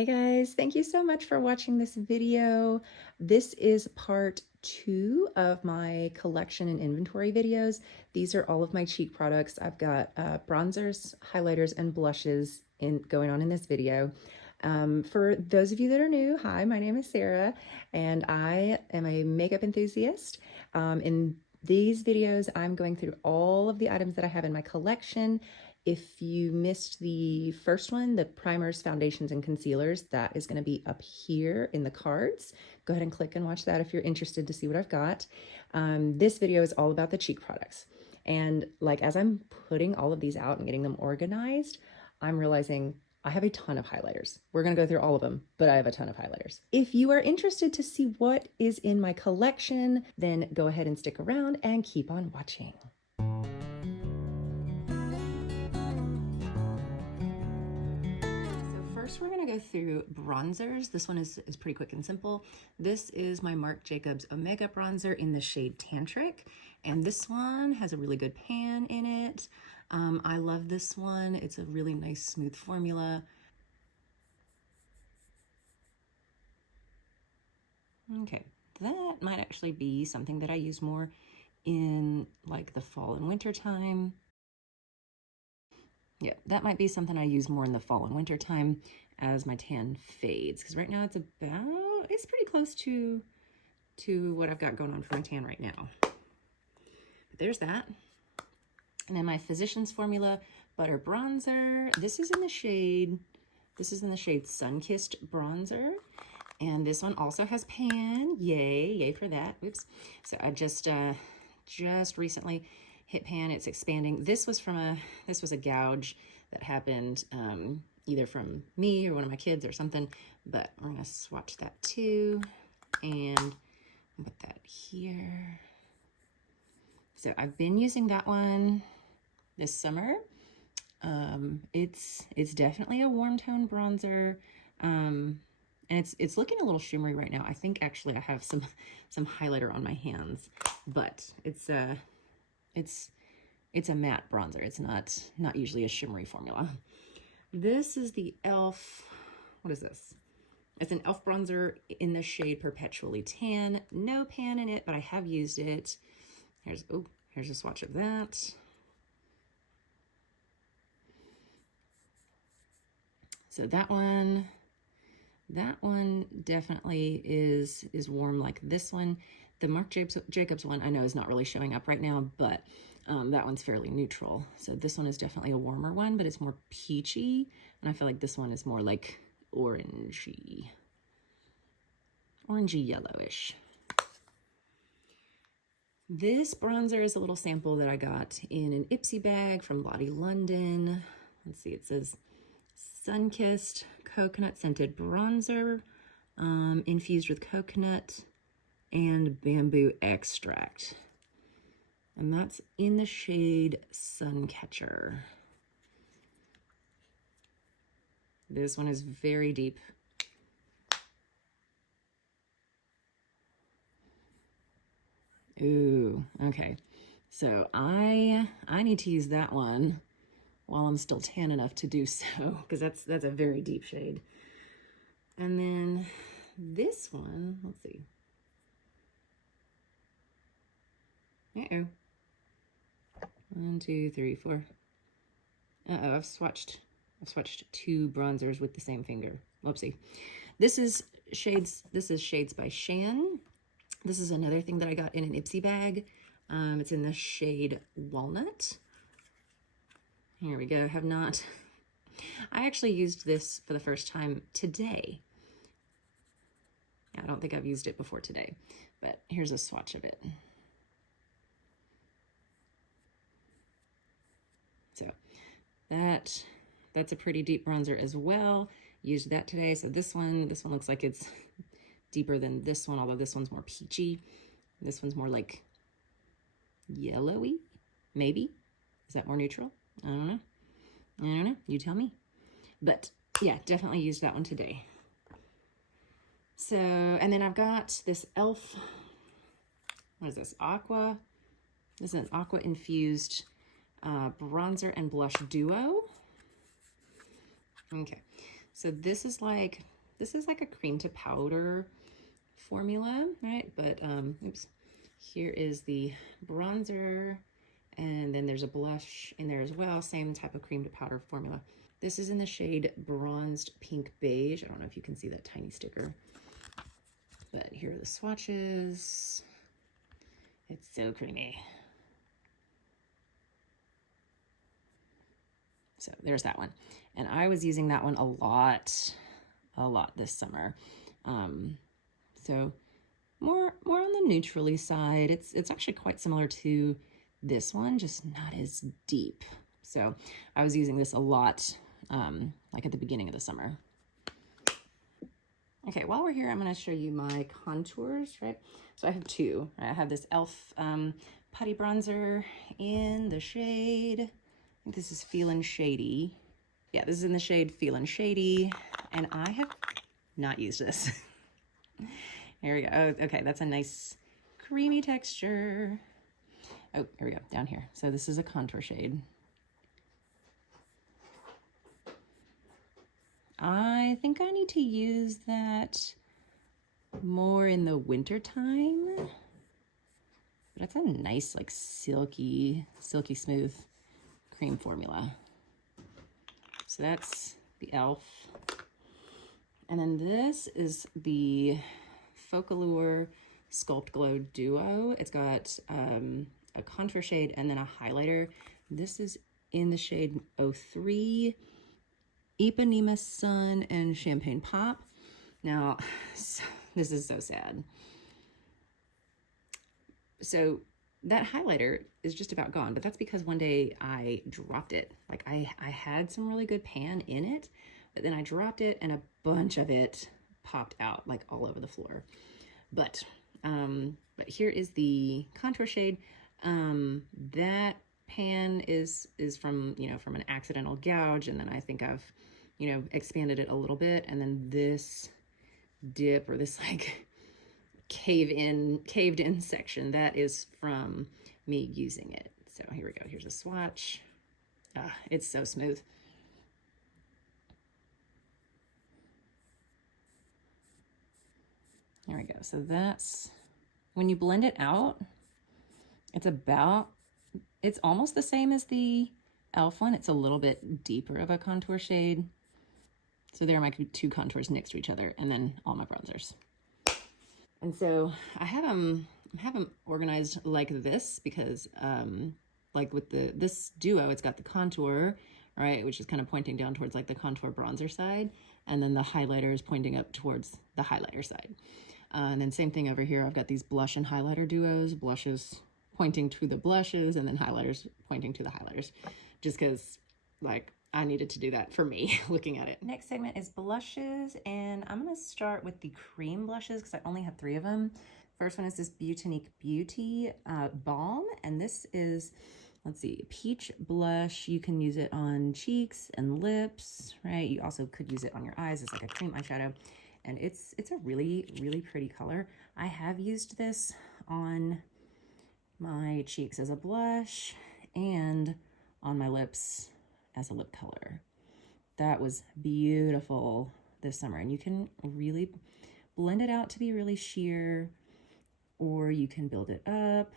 Hey guys, thank you so much for watching this video. This is part 2 of my collection and inventory videos. These are all of my cheek products. I've got bronzers, highlighters, and blushes going on in this video. For those of you that are new, hi, my name is Sarah, and I am a makeup enthusiast. In these videos, I'm going through all of the items that I have in my collection. If you missed the first one, the primers, foundations, and concealers, that is going to be up here in the cards. Go ahead and click and watch that if you're interested to see what I've got. This video is all about the cheek products. And like as I'm putting all of these out and getting them organized, I'm realizing I have a ton of highlighters. We're going to go through all of them, but I have a ton of highlighters. If you are interested to see what is in my collection, then go ahead and stick around and keep on watching. First, we're going to go through bronzers. This one is pretty quick and simple. This is my Marc Jacobs Omega bronzer in the shade Tantric. And this one has a really good pan in it. I love this one. It's a really nice, smooth formula. Okay, that might actually be something that I use more in like the fall and winter time. Yeah, that might be something I use more in the fall and winter time as my tan fades. Because right now it's pretty close to what I've got going on for my tan right now. But there's that. And then my Physicians Formula Butter Bronzer. This is in the shade Sun-Kissed Bronzer. And this one also has pan. Yay for that. Oops. So I just recently hit pan. It's expanding. This was a gouge that happened either from me or one of my kids or something, but we're gonna swatch that too and put that here. So I've been using that one this summer. It's definitely a warm tone bronzer, and it's looking a little shimmery right now. I think actually I have some highlighter on my hands, but it's a matte bronzer. It's not usually a shimmery formula. This is the e.l.f. What is this? It's an e.l.f. bronzer in the shade Perpetually Tan. No pan in it, but I have used it. Here's a swatch of that. So that one definitely is warm like this one. The Marc Jacobs one I know is not really showing up right now, but that one's fairly neutral. So this one is definitely a warmer one, but it's more peachy. And I feel like this one is more like orangey yellowish. This bronzer is a little sample that I got in an Ipsy bag from Lottie London. Let's see, it says Sun-Kissed Coconut Scented Bronzer, infused with coconut and bamboo extract. And that's in the shade Suncatcher. This one is very deep. Ooh, okay. So I need to use that one while I'm still tan enough to do so, because that's a very deep shade. And then this one, let's see. Uh-oh. 1, 2, 3, 4. Uh-oh, I've swatched 2 bronzers with the same finger. Whoopsie. This is Shades by Shan. This is another thing that I got in an Ipsy bag. It's in the shade Walnut. Here we go. I actually used this for the first time today. I don't think I've used it before today, but here's a swatch of it. So that's a pretty deep bronzer as well. Used that today. So this one looks like it's deeper than this one, although this one's more peachy. This one's more like yellowy, maybe. Is that more neutral? I don't know. You tell me. But yeah, definitely used that one today. So, and then I've got this e.l.f. What is this? Aqua. This is an aqua infused bronzer and blush duo. Okay, So this is like a cream to powder formula, right? But oops, here is the bronzer, and then there's a blush in there as well, same type of cream to powder formula. This is in the shade Bronzed Pink Beige. I don't know if you can see that tiny sticker, but here are the swatches. It's so creamy. So there's that one. And I was using that one a lot this summer. So more on the neutrally side. It's actually quite similar to this one, just not as deep. So I was using this a lot, like at the beginning of the summer. Okay, while we're here, I'm going to show you my contours, right? So I have two. Right? I have this e.l.f. Putty Bronzer in the shade, I think this is Feelin' Shady. Yeah, this is in the shade Feelin' Shady, and I have not used this. Here we go. Oh, okay, that's a nice creamy texture. Oh, here we go, down here. So this is a contour shade. I think I need to use that more in the winter time. But it's a nice, like silky smooth cream formula. So that's the e.l.f. And then this is the Focallure Sculpt Glow Duo. It's got a contour shade and then a highlighter. This is in the shade 03, Ipanema Sun and Champagne Pop. Now, this is so sad. So that highlighter is just about gone, but that's because one day I dropped it. Like I had some really good pan in it, but then I dropped it and a bunch of it popped out like all over the floor. But here is the contour shade. That pan is from, from an accidental gouge, and then I think I've, expanded it a little bit, and then this dip, or this like caved in section, that is from me using it. So here we go. Here's a swatch. It's so smooth. There we go. So that's, when you blend it out, it's almost the same as the e.l.f. one. It's a little bit deeper of a contour shade. So there are my two contours next to each other, and then all my bronzers. And so I have them organized like this because like with this duo, it's got the contour, right, which is kind of pointing down towards like the contour bronzer side, and then the highlighter is pointing up towards the highlighter side. And then same thing over here, I've got these blush and highlighter duos, blushes pointing to the blushes and then highlighters pointing to the highlighters, just because like I needed to do that for me looking at it. Next segment is blushes, and I'm going to start with the cream blushes because I only have 3 of them. First one is this Beautinique Beauty Balm, and this is, let's see, peach blush. You can use it on cheeks and lips, right? You also could use it on your eyes as like a cream eyeshadow, and it's a really, really pretty color. I have used this on my cheeks as a blush and on my lips as a lip color. That was beautiful this summer, and you can really blend it out to be really sheer, or you can build it up.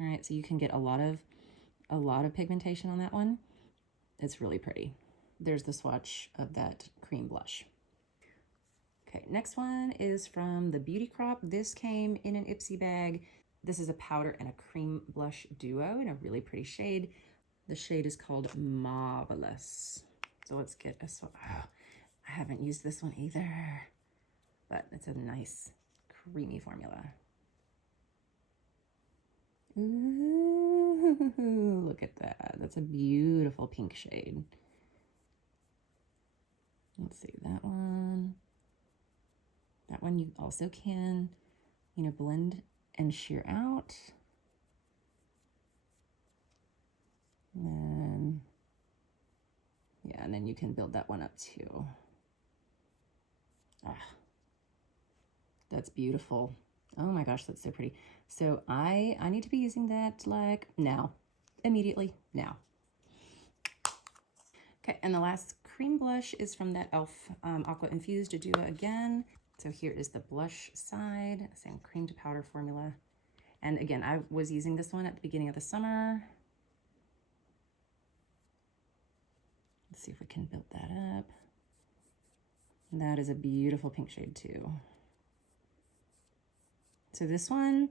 All right, so you can get a lot of pigmentation on that one. It's really pretty. There's the swatch of that cream blush. Okay, next one is from the Beauty Crop. This came in an Ipsy bag. This is a powder and a cream blush duo in a really pretty shade. The shade is called Marvelous. So let's get a swatch. Oh, I haven't used this one either, but it's a nice creamy formula. Ooh, look at that. That's a beautiful pink shade. Let's see, that one. That one you also can, blend and sheer out. And then, yeah, and then you can build that one up too. That's beautiful. Oh my gosh, that's so pretty. So I need to be using that like now, immediately now. Okay, and the last cream blush is from that e.l.f. Aqua Infused Duo again. So here is the blush side, same cream to powder formula. And again, I was using this one at the beginning of the summer. Let's see if we can build that up. And that is a beautiful pink shade too. So this one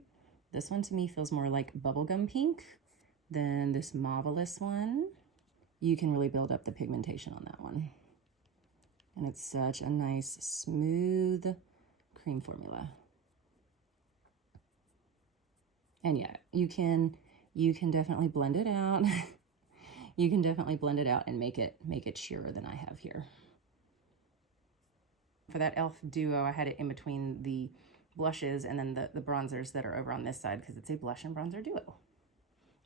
to me feels more like bubblegum pink than this Marvelous one. You can really build up the pigmentation on that one. And it's such a nice, smooth cream formula. And yeah, you can definitely blend it out. You can definitely blend it out and make it sheerer than I have here. For that e.l.f. duo, I had it in between the blushes and then the bronzers that are over on this side because it's a blush and bronzer duo.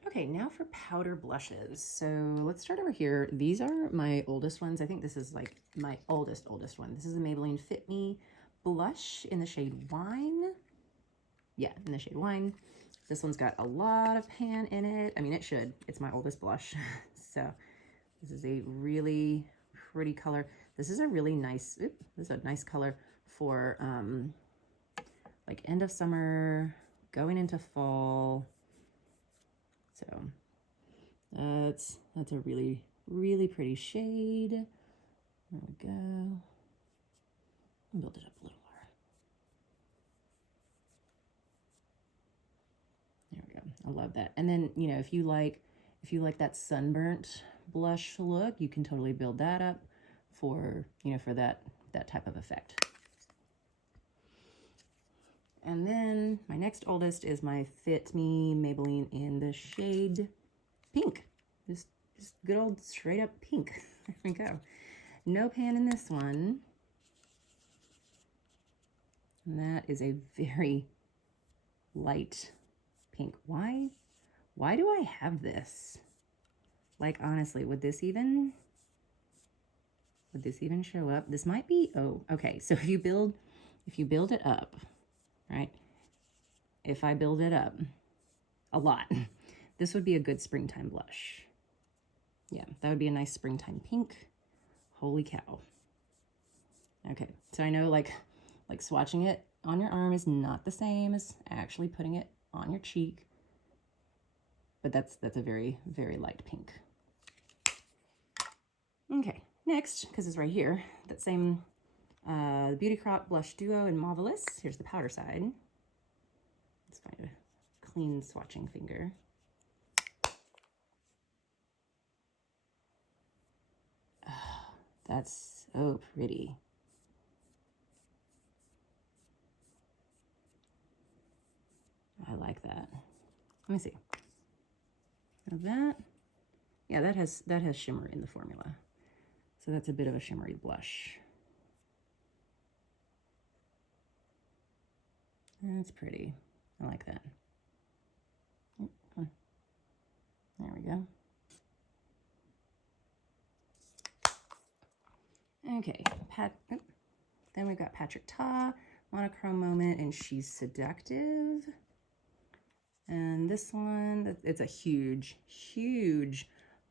Okay, now for powder blushes. So let's start over here. These are my oldest ones. I think this is like my oldest one. This is the Maybelline Fit Me blush in the shade Wine. Yeah, in the shade Wine. This one's got a lot of pan in it. I mean, it should. It's my oldest blush. So this is a really pretty color. This is a really nice, this is a nice color for like end of summer, going into fall. So that's a really, really pretty shade. There we go. I'll build it up a little more. There we go. I love that. And then, you know, if you like that sunburnt blush look, you can totally build that up for, you know, for that type of effect. And then my next oldest is my Fit Me Maybelline in the shade Pink. Just good old straight up pink. There we go. No pan in this one. And that is a very light pink. Why do I have this? Like, honestly, would this even show up? This might be, oh, okay. So if you build it up, right? If I build it up a lot, this would be a good springtime blush. Yeah, that would be a nice springtime pink. Holy cow. Okay, so I know like swatching it on your arm is not the same as actually putting it on your cheek, but that's a very, very light pink. Okay, next, because it's right here, that same Beauty Crop Blush Duo in Marvelous. Here's the powder side. Let's find a clean swatching finger. Oh, that's so pretty. I like that. Let me see. Now that, yeah, that has shimmer in the formula. So that's a bit of a shimmery blush. That's pretty. I like that. There we go. Okay, then we've got Patrick Ta, Monochrome Moment, and She's Seductive. And this one, it's a huge, huge,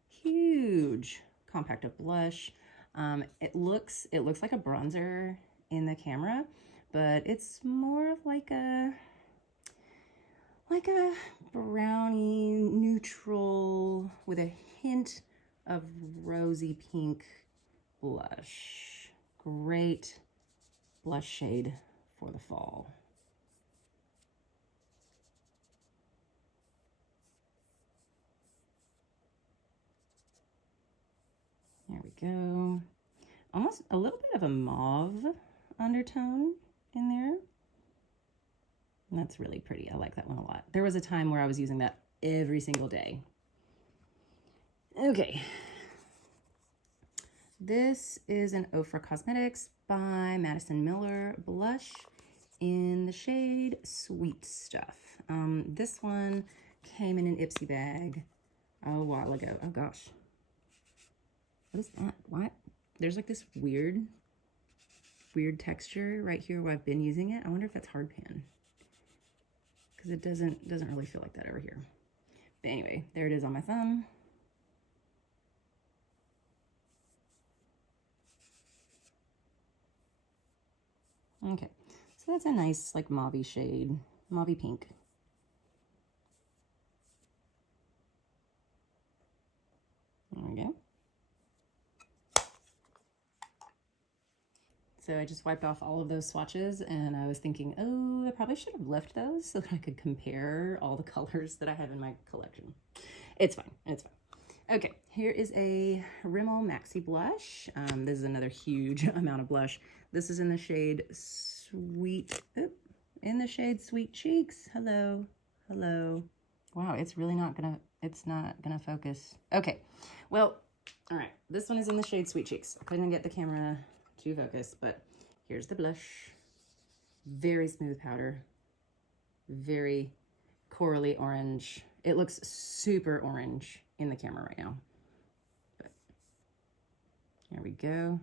huge compact of blush. It looks like a bronzer in the camera, but it's more of like a brownie neutral with a hint of rosy pink blush. Great blush shade for the fall. There we go. Almost a little bit of a mauve undertone in there. And that's really pretty. I like that one a lot. There was a time where I was using that every single day. Okay. This is an Ofra Cosmetics by Madison Miller blush in the shade Sweet Stuff. This one came in an Ipsy bag a while ago. Oh gosh. What is that? What? There's like this weird texture right here where I've been using it. I wonder if that's hard pan. Because it doesn't really feel like that over here. But anyway, there it is on my thumb. Okay, so that's a nice like mauve shade, mauve pink. There we go. So I just wiped off all of those swatches, and I was thinking, oh, I probably should have left those so that I could compare all the colors that I have in my collection. It's fine, it's fine. Okay, here is a Rimmel Maxi Blush. This is another huge amount of blush. This is in the shade Sweet, Sweet Cheeks. Hello, hello. Wow, it's really not gonna, it's not gonna focus. Okay, well, all right, this one is in the shade Sweet Cheeks. I couldn't get the camera to focus, but here's the blush. Very smooth powder, very corally orange. It looks super orange in the camera right now, but there we go.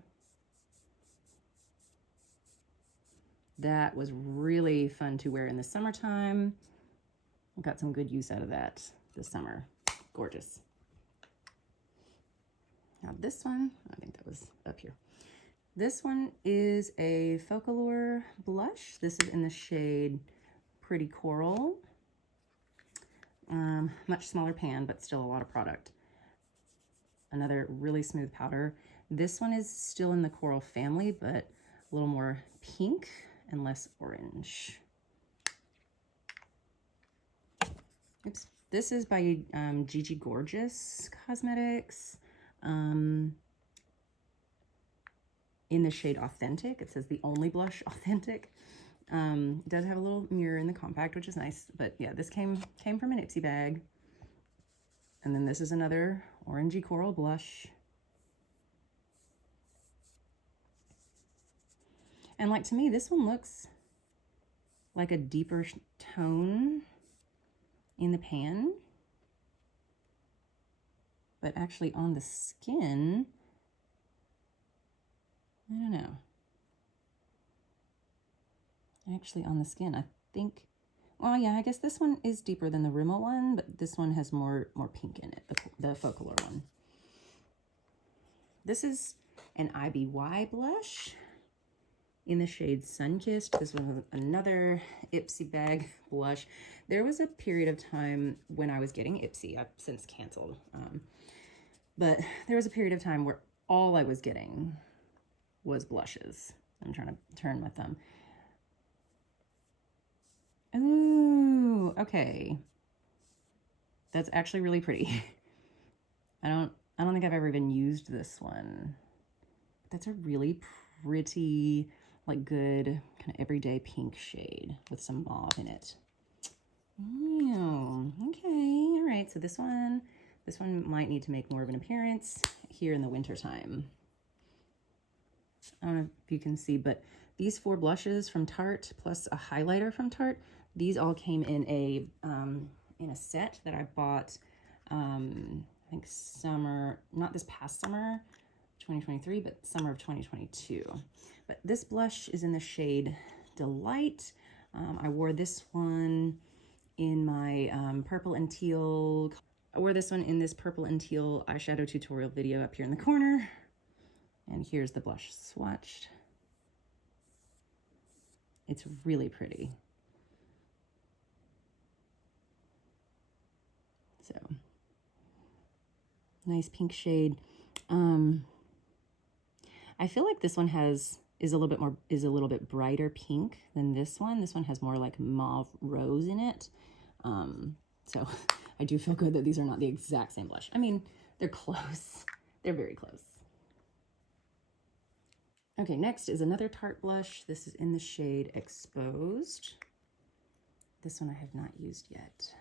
That was really fun to wear in the summertime. I got some good use out of that this summer. Gorgeous. Now this one, I think that was up here. This one is a Focallure blush. This is in the shade Pretty Coral. Much smaller pan, but still a lot of product. Another really smooth powder. This one is still in the coral family, but a little more pink and less orange. Oops. This is by Gigi Gorgeous Cosmetics. In the shade Authentic. It says the only blush Authentic. It does have a little mirror in the compact, which is nice. But yeah, this came from an Ipsy bag. And then this is another orangey coral blush. And like, to me, this one looks like a deeper tone in the pan. But actually on the skin, I don't know. Actually on the skin, I think, well, yeah, I guess this one is deeper than the Rimmel one, but this one has more pink in it, the Focallure one. This is an IBY blush in the shade Sunkissed. This was another Ipsy bag blush. There was a period of time when I was getting Ipsy. I've since canceled. But there was a period of time where all I was getting was blushes. I'm trying to turn my thumb. Ooh, okay. That's actually really pretty. I don't think I've ever even used this one. That's a really pretty, like, good kind of everyday pink shade with some mauve in it. Oh, okay. All right. So this one might need to make more of an appearance here in the winter time. I don't know if you can see, but these 4 blushes from Tarte plus a highlighter from Tarte, these all came in a set that I bought, I think summer, not this past summer, 2023, but summer of 2022. But this blush is in the shade Delight. I wore this one in my purple and teal. I wore this one in this purple and teal eyeshadow tutorial video up here in the corner. And here's the blush swatched. It's really pretty. So, nice pink shade. I feel like this one is a little bit brighter pink than this one. This one has more like mauve rose in it. So I do feel good that these are not the exact same blush. I mean, they're close. They're very close. Okay, next is another Tarte blush. This is in the shade Exposed. This one I have not used yet.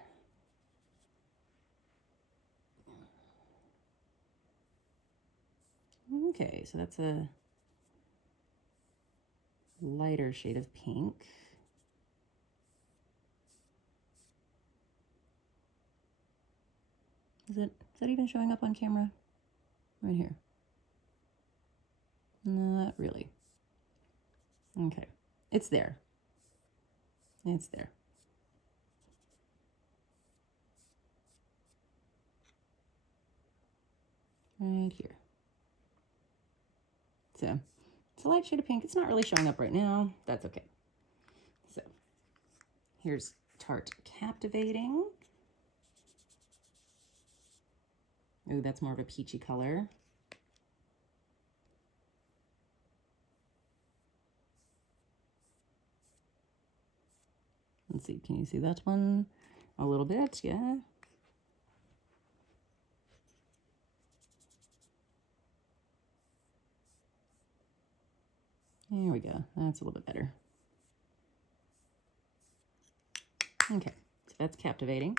Okay, so that's a lighter shade of pink. Is that even showing up on camera? Right here. Not really. Okay, it's there. It's there. Right here. So It's a light shade of pink. It's not really showing up right now. That's okay. So here's Tarte Captivating. Ooh, that's more of a peachy color. Let's see, can you see that one? A little bit, yeah. There we go. That's a little bit better. Okay, so that's Captivating.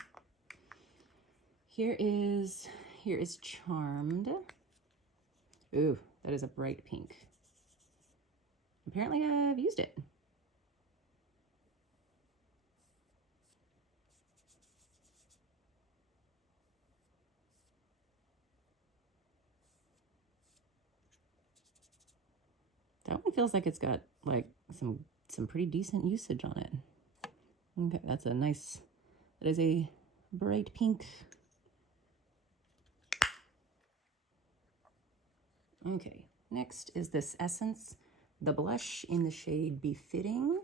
Here is Charmed. Ooh, that is a bright pink. Apparently I've used it. That one feels like it's got like some pretty decent usage on it. Okay, that's a nice, that is a bright pink. Okay, next is this Essence, the blush in the shade Befitting.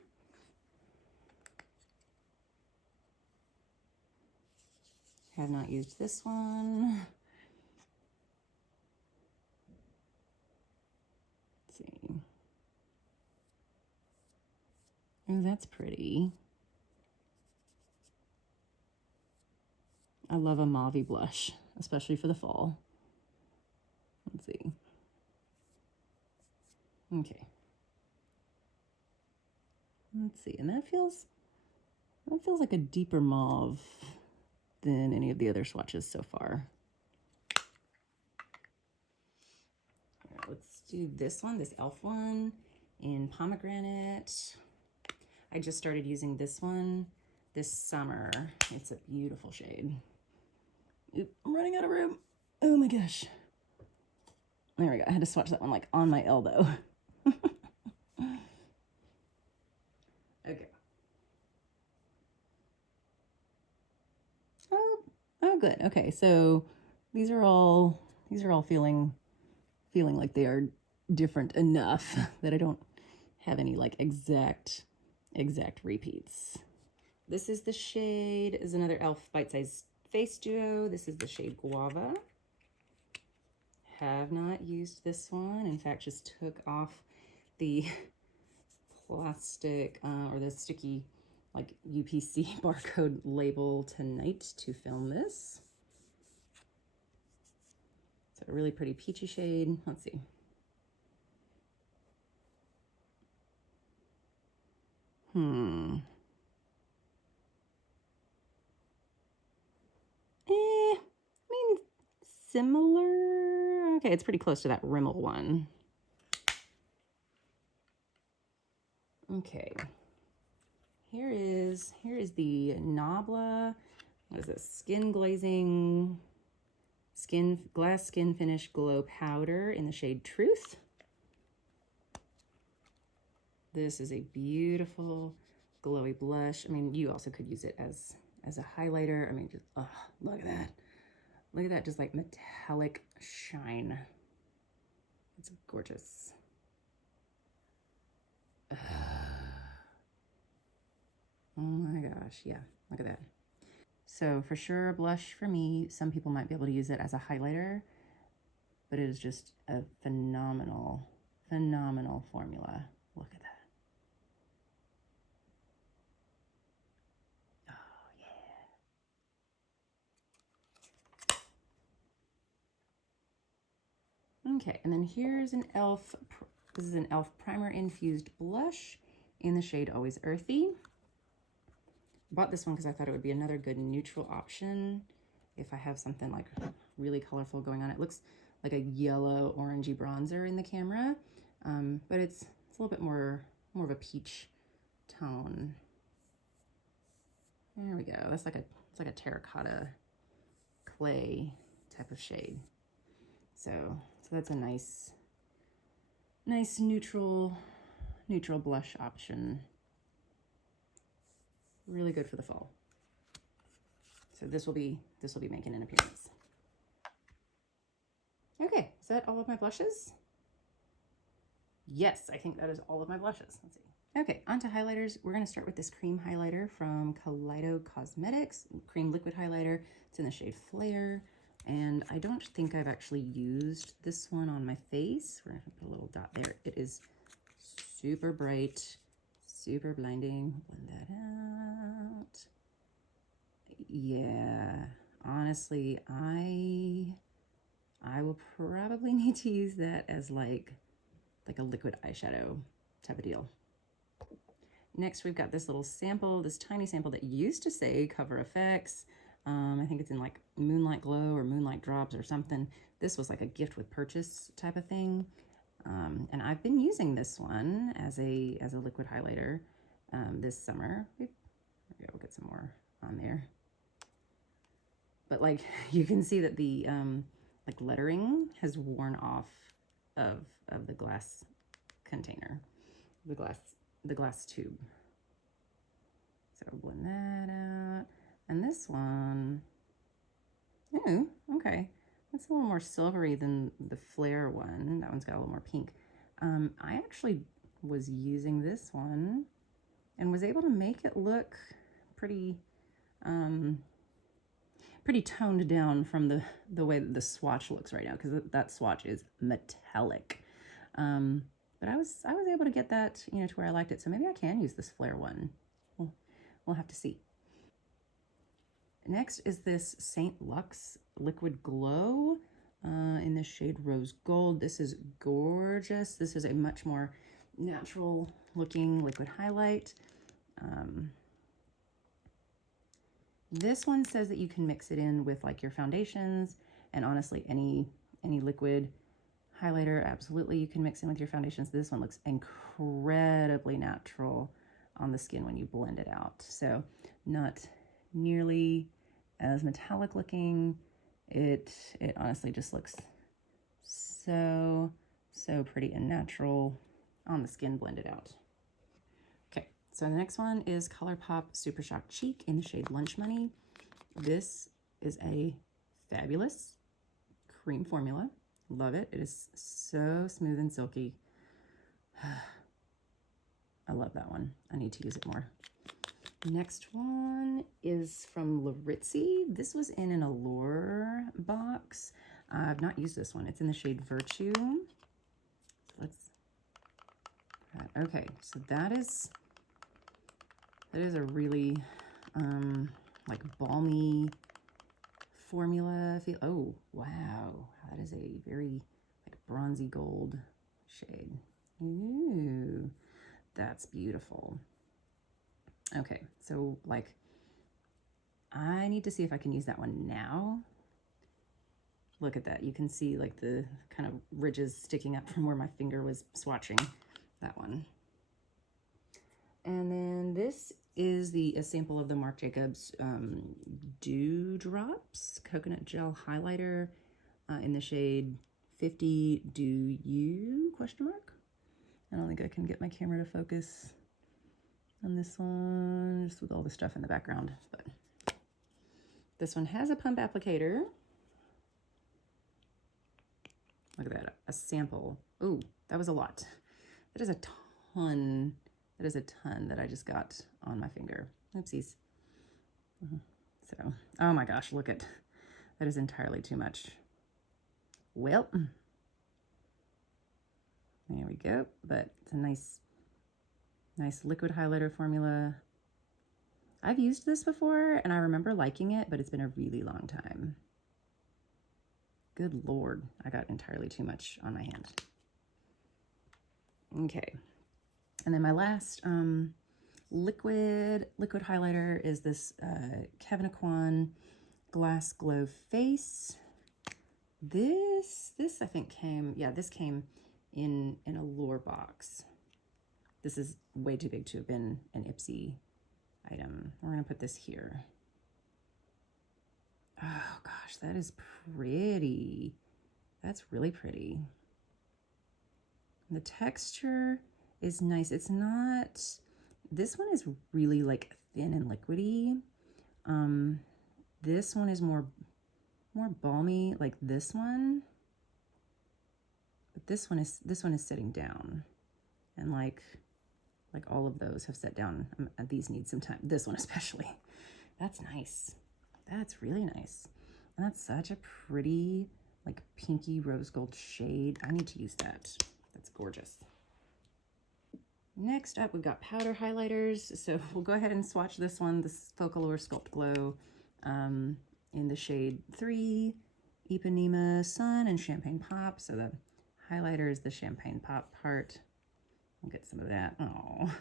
Have not used this one. Let's see. Oh, that's pretty. I love a mauve blush, especially for the fall. Let's see. Okay. Let's see, and that feels like a deeper mauve than any of the other swatches so far. All right, let's do this one, this e.l.f. one in Pomegranate. I just started using this one this summer. It's a beautiful shade. Oop, I'm running out of room. Oh my gosh. There we go. I had to swatch that one like on my elbow. Okay. Oh, good. Okay, so these are all feeling like they are different enough that I don't have any like exact repeats. This is the shade, is another e.l.f. Bite Size Face Duo. This is the shade Guava. Have not used this one. In fact, just took off the plastic or the sticky like UPC barcode label tonight to film this. It's a really pretty peachy shade. Let's see. I mean, similar. Okay, it's pretty close to that Rimmel one. Okay. Here is the Nabla. What is this? Skin Glazing Glass Skin Finish Glow Powder in the shade Truth. This is a beautiful glowy blush. I mean, you also could use it as a highlighter. I mean, just, oh, look at that. Look at that, just like metallic shine. It's gorgeous. Oh my gosh, yeah, look at that. So for sure, blush for me. Some people might be able to use it as a highlighter, but it is just a phenomenal formula. Look at that. Okay, and then here's an e.l.f. This is an e.l.f. Primer Infused Blush in the shade Always Earthy. Bought this one because I thought it would be another good neutral option if I have something like really colorful going on. It looks like a yellow orangey bronzer in the camera, but it's a little bit more of a peach tone. There we go. That's like it's like a terracotta clay type of shade. So that's a nice neutral blush option. Really good for the fall. So this will be making an appearance. Okay, is that all of my blushes? Yes, I think that is all of my blushes. Let's see. Okay, onto highlighters. We're going to start with this cream highlighter from Kaleido Cosmetics, cream liquid highlighter. It's in the shade Flare, and I don't think I've actually used this one on my face. We're going to put a little dot there. It is super bright, super blinding. Blend that out. Yeah, honestly, I will probably need to use that as like a liquid eyeshadow type of deal. Next, we've got this little sample, this tiny sample that used to say Cover FX. I think it's in like Moonlight Glow or Moonlight Drops or something. This was like a gift with purchase type of thing. And I've been using this one as a liquid highlighter this summer. We'll get some more on there. But like you can see that the like lettering has worn off of the glass container, the glass tube. So blend that out. And this one, oh, okay. That's a little more silvery than the Flare one. That one's got a little more pink. I actually was using this one and was able to make it look pretty, pretty toned down from the way that the swatch looks right now, because that swatch is metallic. But I was able to get that, you know, to where I liked it. So maybe I can use this Flare one. We'll have to see. Next is this Saint Lux Liquid Glow in the shade Rose Gold. This is gorgeous. This is a much more natural looking liquid highlight. This one says that you can mix it in with like your foundations, and honestly any liquid highlighter, absolutely you can mix in with your foundations. This one looks incredibly natural on the skin when you blend it out. So not nearly as metallic looking. It honestly just looks so pretty and natural on the skin blended out. Okay, so the next one is ColourPop Super Shock Cheek in the shade Lunch Money. This is a fabulous cream formula. Love it. It is so smooth and silky. I love that one. I need to use it more. Next one is from Laritzi. This was in an Allure box. I've not used this one. It's in the shade Virtue. Okay, so that is a really like balmy formula. Oh wow, that is a very like bronzy gold shade. Ooh, that's beautiful. Okay, so like I need to see if I can use that one now. Look at that. You can see like the kind of ridges sticking up from where my finger was swatching that one. And then this is a sample of the Marc Jacobs Dew Drops Coconut Gel Highlighter in the shade 50 Do You? Question mark. I don't think I can get my camera to focus on this one, just with all the stuff in the background. But this one has a pump applicator. Look at that, a sample. Oh, that was a lot. That is a ton. That is a ton that I just got on my finger. Oopsies. So, oh my gosh, look at that is entirely too much. Well, there we go. But it's a nice liquid highlighter formula. I've used this before and I remember liking it, but it's been a really long time. Good Lord, I got entirely too much on my hand. Okay, and then my last liquid highlighter is this Kevyn Aucoin Glass Glow Face. This I think came, yeah, this came in a Allure box. This is way too big to have been an Ipsy item. We're gonna put this here. Oh gosh, that is pretty. That's really pretty. The texture is nice. It's not, this one is really like thin and liquidy. This one is more balmy, like this one. But this one is sitting down. And like all of those have set down. These need some time. This one especially. That's nice. That's really nice. And that's such a pretty, like, pinky rose gold shade. I need to use that. That's gorgeous. Next up, we've got powder highlighters. So we'll go ahead and swatch this one, this Focalure Sculpt Glow, in the shade 3, Ipanema Sun and Champagne Pop. So the highlighter is the Champagne Pop part. We'll get some of that. Oh,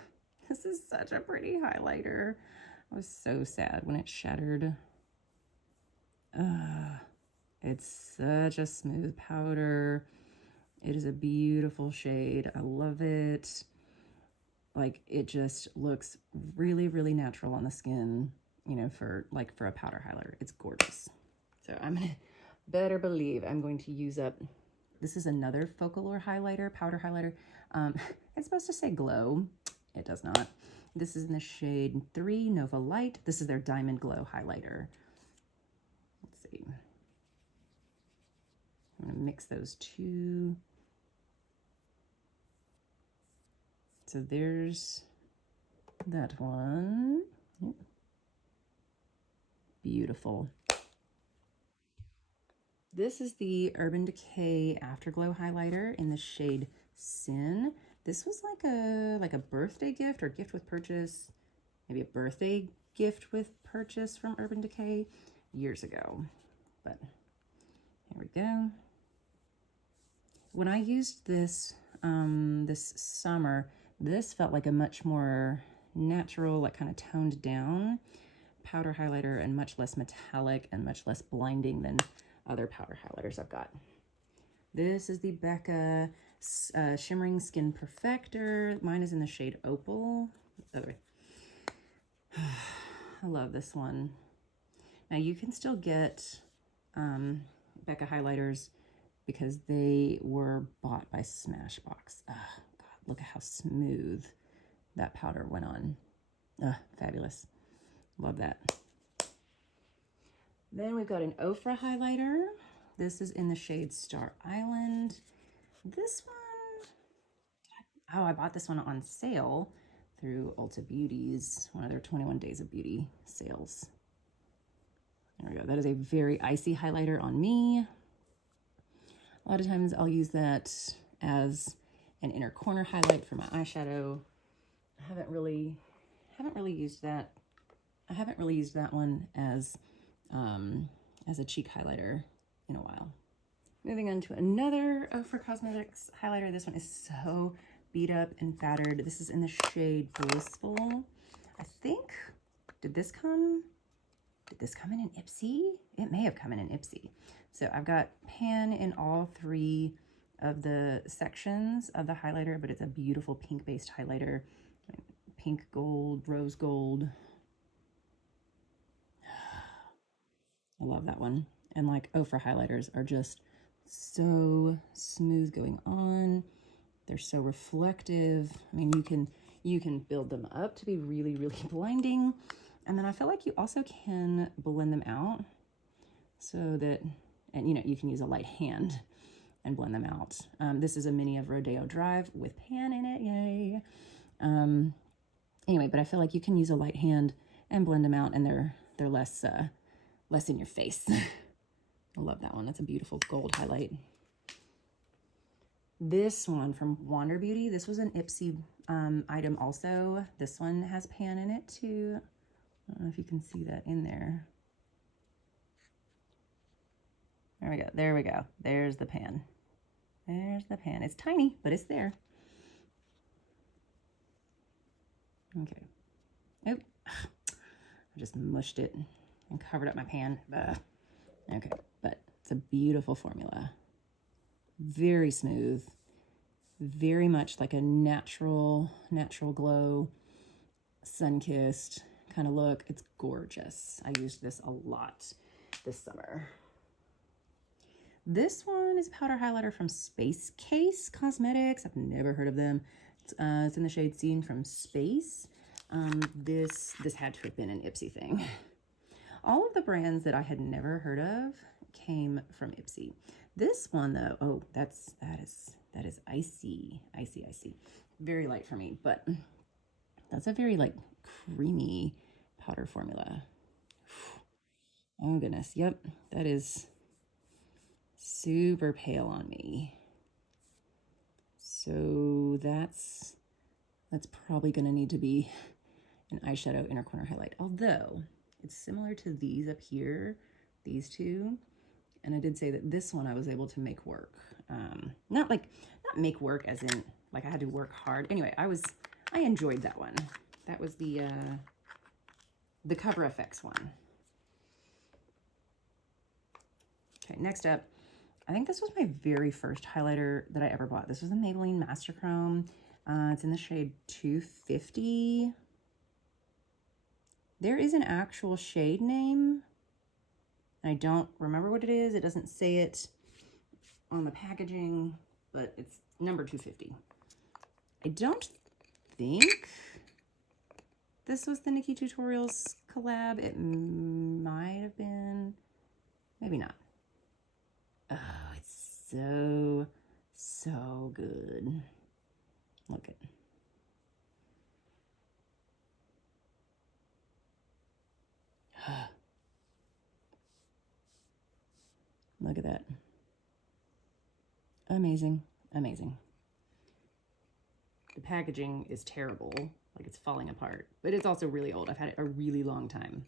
this is such a pretty highlighter. I was so sad when it shattered. It's such a smooth powder. It is a beautiful shade. I love it. Like, it just looks really, really natural on the skin, you know, for a powder highlighter. It's gorgeous. So I'm gonna, better believe I'm going to use up, this is another Focalure highlighter, powder highlighter. It's supposed to say glow. It does not. This is in the shade 3, Nova Light. This is their Diamond Glow highlighter. Let's see. I'm gonna mix those two. So there's that one. Yep. Beautiful. This is the Urban Decay Afterglow highlighter in the shade Sin. This was like a birthday gift or gift with purchase, maybe a birthday gift with purchase from Urban Decay years ago. But here we go. When I used this this summer, this felt like a much more natural, like kind of toned down powder highlighter and much less metallic and much less blinding than other powder highlighters I've got. This is the Becca Shimmering Skin Perfector. Mine is in the shade Opal. Other way. I love this one. Now you can still get Becca highlighters because they were bought by Smashbox. Oh, God, look at how smooth that powder went on. Fabulous. Love that. Then we've got an Ofra highlighter. This is in the shade Star Island. This one, oh, I bought this one on sale through Ulta Beauty's, one of their 21 Days of Beauty sales. There we go. That is a very icy highlighter on me. A lot of times I'll use that as an inner corner highlight for my eyeshadow. I haven't really used that. I haven't really used that one as a cheek highlighter in a while. Moving on to another Ofra Cosmetics highlighter. This one is so beat up and battered. This is in the shade Blissful. I think, did this come in an Ipsy? It may have come in an Ipsy. So I've got pan in all 3 of the sections of the highlighter, but it's a beautiful pink-based highlighter. Pink gold, rose gold. I love that one. And like Ofra highlighters are just so smooth going on. They're so reflective. I mean, you can build them up to be really, really blinding. And then I feel like you also can blend them out so that, and you know, you can use a light hand and blend them out. This is a mini of Rodeo Drive with pan in it, yay. Anyway, but I feel like you can use a light hand and blend them out, and they're less in your face. I love that one. That's a beautiful gold highlight. This one from Wander Beauty. This was an Ipsy item also. This one has pan in it too. I don't know if you can see that in there. There we go. There we go. There's the pan. There's the pan. It's tiny, but it's there. Okay. Oop. I just mushed it and covered up my pan. Okay, but it's a beautiful formula. Very smooth. Very much like a natural glow, sun-kissed kind of look. It's gorgeous. I used this a lot this summer. This one is a powder highlighter from Space Case Cosmetics. I've never heard of them. It's in the shade Seen from Space. This had to have been an Ipsy thing. All of the brands that I had never heard of came from Ipsy. This one though, oh, that is That is icy, icy, icy. Very light for me, but that's a very like creamy powder formula. Oh goodness, yep, that is super pale on me. So that's probably gonna need to be an eyeshadow inner corner highlight. Although it's similar to these up here, these two. And I did say that this one I was able to make work. Not make work as in like I had to work hard. Anyway, I enjoyed that one. That was the Cover FX one. Okay, next up, I think this was my very first highlighter that I ever bought. This was the Maybelline Master Chrome. It's in the shade 250. There is an actual shade name. I don't remember what it is. It doesn't say it on the packaging, but it's number 250. I don't think this was the Nikki Tutorials collab. It might have been, maybe not. Oh, it's so, so good. Look at Look at that. Amazing, amazing. The packaging is terrible, like it's falling apart, but it's also really old. I've had it a really long time.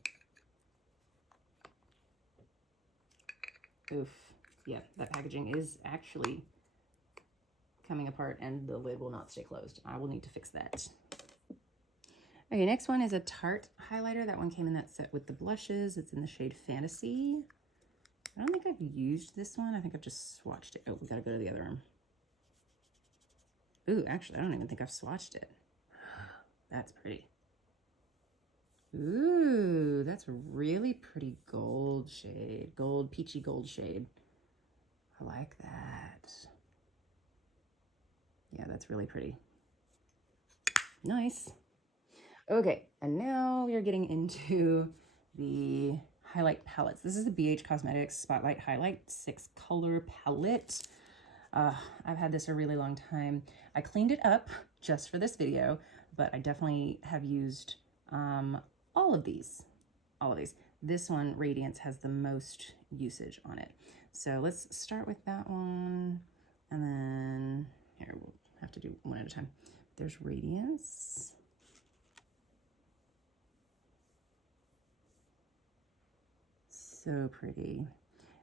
Oof, yeah, that packaging is actually coming apart and the lid will not stay closed. I will need to fix that. Okay, next one is a Tarte highlighter. That one came in that set with the blushes. It's in the shade Fantasy. I don't think I've used this one. I think I've just swatched it. Oh, we gotta go to the other arm. Ooh, actually, I don't even think I've swatched it. That's pretty. Ooh, that's a really pretty gold shade. Gold, peachy gold shade. I like that. Yeah, that's really pretty. Nice. Okay, and now we are getting into the highlight palettes. This is the BH Cosmetics Spotlight Highlight 6-color palette. I've had this a really long time. I cleaned it up just for this video, but I definitely have used all of these. This one, Radiance, has the most usage on it. So let's start with that one, and then here we'll have to do one at a time. There's Radiance. So pretty.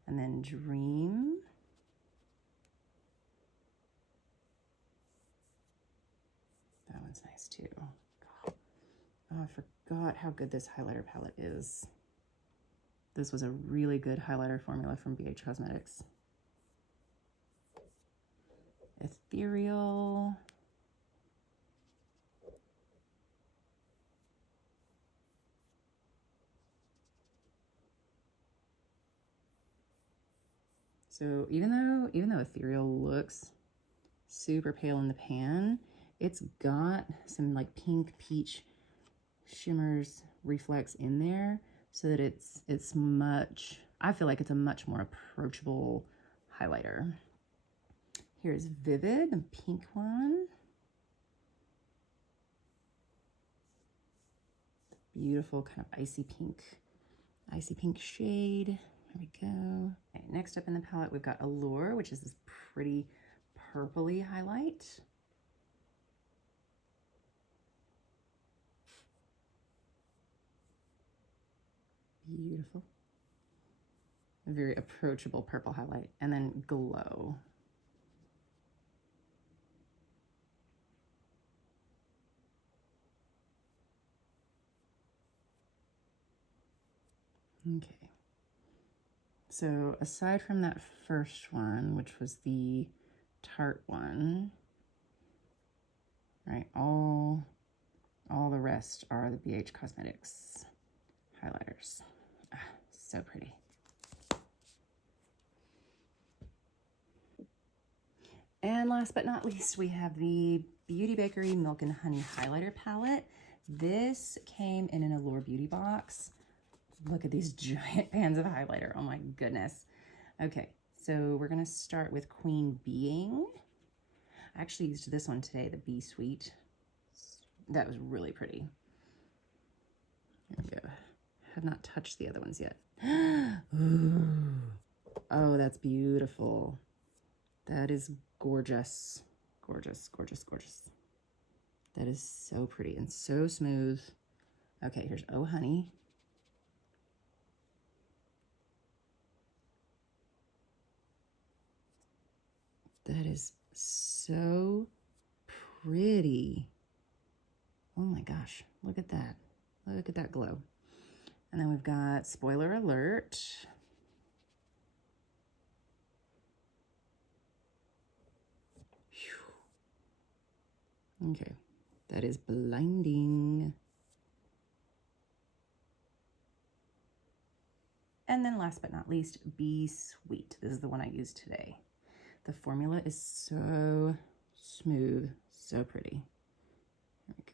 And then Dream. That one's nice too. Oh, I forgot how good this highlighter palette is. This was a really good highlighter formula from BH Cosmetics. Ethereal. So even though Ethereal looks super pale in the pan, it's got some like pink peach shimmers reflex in there, so that it's much, I feel like it's a much more approachable highlighter. Here's Vivid, the pink one. Beautiful kind of icy pink shade. There we go. Okay, next up in the palette, we've got Allure, which is this pretty purpley highlight. Beautiful. A very approachable purple highlight. And then Glow. Okay. So aside from that first one, which was the Tarte one, right, all the rest are the BH Cosmetics highlighters. Ah, so pretty. And last but not least, we have the Beauty Bakery Milk and Honey Highlighter Palette. This came in an Allure Beauty box. Look at these giant pans of highlighter. Oh my goodness. Okay, so we're gonna start with Queen Being. I actually used this one today, the Be Sweet. That was really pretty. There we go. Have not touched the other ones yet. Ooh. Oh, that's beautiful. That is gorgeous. Gorgeous, gorgeous, gorgeous. That is so pretty and so smooth. Okay, here's Oh Honey. That is so pretty. Oh my gosh, look at that. Look at that glow. And then we've got Spoiler Alert. Whew. Okay, that is blinding. And then last but not least, Be Sweet. This is the one I used today. The formula is so smooth, so pretty. There we go.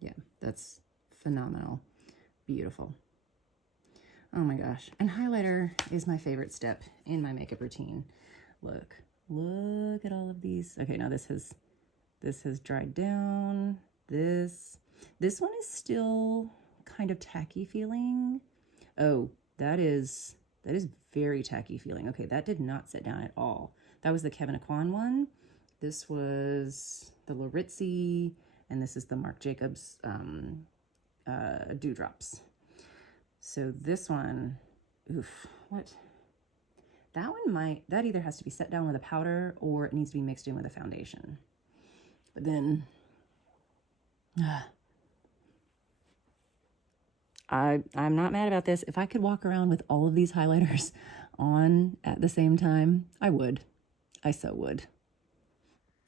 Yeah, that's phenomenal. Beautiful. Oh my gosh. And highlighter is my favorite step in my makeup routine. Look at all of these. Okay, now this has dried down. This one is still kind of tacky feeling. Oh, that is very tacky feeling. Okay, that did not sit down at all. That was the Kevin Aquan one. This was the Laritzi, and this is the Marc Jacobs Dewdrops. So this one, oof, what? That one that either has to be set down with a powder or it needs to be mixed in with a foundation. But then, I'm not mad about this. If I could walk around with all of these highlighters on at the same time, I would. I so would.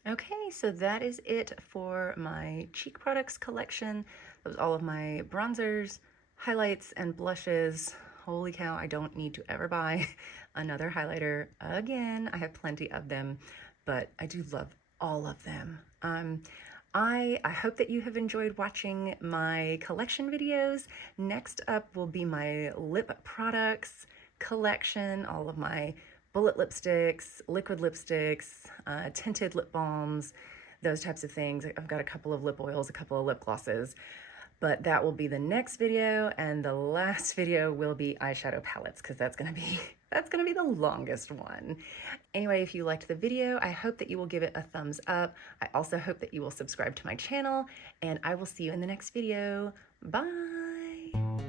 Okay, so that is it for my cheek products collection. That was all of my bronzers, highlights, and blushes. Holy cow, I don't need to ever buy another highlighter again. I have plenty of them, but I do love all of them. I hope that you have enjoyed watching my collection videos. Next up will be my lip products collection, all of my bullet lipsticks, liquid lipsticks, tinted lip balms, those types of things. I've got a couple of lip oils, a couple of lip glosses, but that will be the next video, and the last video will be eyeshadow palettes, because that's gonna be the longest one. Anyway, if you liked the video, I hope that you will give it a thumbs up. I also hope that you will subscribe to my channel, and I will see you in the next video. Bye!